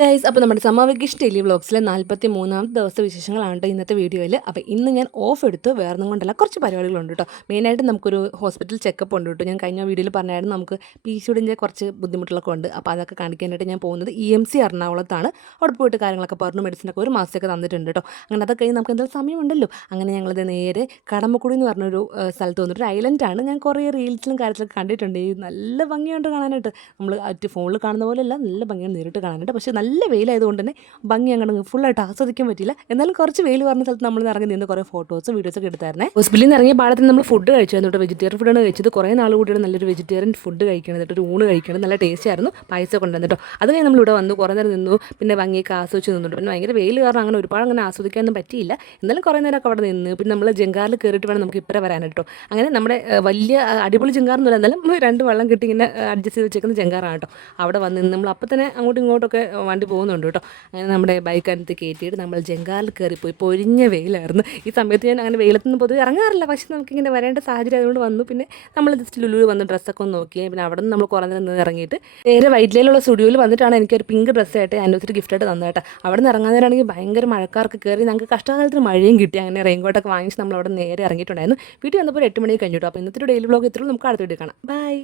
Guys, അപ്പോൾ നമ്മുടെ summer vacation daily വ്ളോഗ്സിലെ 43ാമത്തെ ദിവസത്തെ വിശേഷങ്ങളാണ് കേട്ടോ ഇന്നത്തെ വീഡിയോയിൽ. അപ്പോൾ ഇന്ന് ഞാൻ ഓഫ് എടുത്ത് വേറൊന്നും കൊണ്ടല്ല, കുറച്ച് പരിപാടികളുണ്ട് കേട്ടോ. മെയിനായിട്ട് നമുക്കൊരു ഹോസ്പിറ്റൽ ചെക്കപ്പ് ഉണ്ട് കേട്ടോ. ഞാൻ കഴിഞ്ഞ വീഡിയോയിൽ പറഞ്ഞായിരുന്നു നമുക്ക് PCODൻ്റെ കുറച്ച് ബുദ്ധിമുട്ടുകളൊക്കെ ഉണ്ട്. അപ്പോൾ അതൊക്കെ കാണിക്കാനായിട്ട് ഞാൻ പോകുന്നത് EMC എറണാകുളത്താണ്. അവിടെ പോയിട്ട് കാര്യങ്ങളൊക്കെ പറഞ്ഞു, മെഡിസിനൊക്കെ ഒരു മാസത്തേക്ക് തന്നിട്ടുണ്ട് കേട്ടോ. അങ്ങനെ അതൊക്കെ കഴിഞ്ഞ് നമുക്ക് എന്തായാലും സമയമുണ്ടല്ലോ. അങ്ങനെ ഞങ്ങളിത് നേരെ കടമ്പക്കുടി എന്ന് പറഞ്ഞൊരു സ്ഥലത്ത് വന്നിട്ട് ഒരു ഐലൻഡാണ്. ഞാൻ കുറേ റീൽസിലും കാര്യത്തിലൊക്കെ കണ്ടിട്ടുണ്ട്. ഈ നല്ല ഭംഗിയുണ്ട് കാണാനായിട്ട്. നമ്മൾ ഫോണിൽ കാണുന്ന പോലെയല്ല, നല്ല ഭംഗിയാണ് നേരിട്ട് കാണാനായിട്ട്. പക്ഷേ നല്ല വെയിലായതുകൊണ്ട് തന്നെ ഭംഗി അങ്ങോട്ട് ഫുള്ളായിട്ട് ആസ്വദിക്കാൻ പറ്റില്ല. എന്നാലും കുറച്ച് വെയിൽ പറഞ്ഞ സ്ഥലത്ത് നമ്മൾ ഇറങ്ങി നിന്ന് കുറേ ഫോട്ടോസും വീഡിയോസൊക്കെ എടുത്തായിരുന്നേ. ഹോസ്പിറ്റലിൽ നിന്ന് ഇറങ്ങിയ പാടത്തിന് നമ്മൾ ഫുഡ് കഴിച്ചായിരുന്നു കേട്ടോ. വെജിറ്റേറിയൻ ഫുഡാണ് കഴിച്ചത്. കുറേ നാൾ കൂടിയാണ് നല്ലൊരു വെജിറ്റേറിയൻ ഫുഡ് കഴിക്കണം, ഒരു ഊണ് കഴിക്കണം. നല്ല ടേസ്റ്റ് ആയിരുന്നു. പായസമൊക്കെ ഉണ്ടായിരുന്നു കേട്ടോ. അത് കഴിഞ്ഞ് നമ്മളിവിടെ വന്നു കുറേ നേരം നിന്നു. പിന്നെ ഭംഗിയൊക്കെ ആസ്വദിച്ച് നിന്നുണ്ട്. പിന്നെ ഭയങ്കര വെയിൽ കാരണം അങ്ങനെ ഒരുപാട് അങ്ങനെ ആസ്വദിക്കാനൊന്നും പറ്റിയില്ല. എന്നാലും കുറേ നേരമൊക്കെ അവിടെ നിന്ന്. പിന്നെ നമ്മൾ ജങ്കാറിൽ കയറിയിട്ട് വേണം നമുക്ക് ഇപ്പറ വരാനായിട്ട് കേട്ടോ. അങ്ങനെ നമ്മുടെ വലിയ അടിപൊളി ജങ്കാറൊന്നുമില്ല, എന്നാലും 2 വള്ളം കിട്ടി ഇങ്ങനെ അഡ്ജസ്റ്റ് ചെയ്ത് വെച്ചേക്കുന്ന ജങ്കാറാണ് കേട്ടോ. അവിടെ വന്ന് നിന്ന് നമ്മൾ അപ്പം തന്നെ അങ്ങോട്ടും ഇങ്ങോട്ടൊക്കെ വണ്ടി പോകുന്നുണ്ട് കേട്ടോ. അങ്ങനെ നമ്മുടെ ബൈക്കകത്ത് കയറ്റിയിട്ട് നമ്മൾ ജങ്കാറിൽ കയറിപ്പോയി. പൊരിഞ്ഞ വെയിലായിരുന്നു. ഈ സമയത്ത് ഞാൻ അങ്ങനെ വെയിലത്തൊന്നും പൊതുവെ ഇറങ്ങാറില്ല, പക്ഷേ നമുക്കിങ്ങനെ വരേണ്ട സാഹചര്യം അതുകൊണ്ട് വന്നു. പിന്നെ നമ്മൾ ജസ്റ്റ് ലുലുവിൽ വന്ന് ഡ്രസ്സൊക്കെ ഒന്ന് നോക്കി. പിന്നെ അവിടെ നിന്ന് നമ്മൾ കുറേ നേരം നിന്ന് ഇറങ്ങിയിട്ട് നേരെ വൈറ്റിലയിലുള്ള സ്റ്റുഡിയോയിൽ വന്നിട്ടാണ് എനിക്കൊരു പിങ്ക് ഡ്രസ്സായിട്ട് ആനിവേഴ്സറി ഗിഫ്റ്റായിട്ട് തന്നേട്ടാ. അവിടെ നിന്ന് ഇറങ്ങാൻ നേരമാണെങ്കിൽ ഭയങ്കര മഴക്കാർക്ക് കയറി ഞങ്ങൾക്ക് കഷ്ടകാലത്തിന് മഴയും കിട്ടി. അങ്ങനെ റെയിൻകോട്ടൊക്കെ വാങ്ങിച്ച് നമ്മൾ അവിടെ നേരെ ഇറങ്ങിയിട്ടുണ്ടായിരുന്നു. വീട്ടിൽ വന്നപ്പോൾ 8 മണി കഴിഞ്ഞിട്ടോ. അപ്പോൾ ഇന്നത്തെ ഒരു ഡെയിലി വ്ളോഗ് ഇത്രയും നമുക്ക് അടുത്ത വീഡിയോ കാണാം. ബൈ.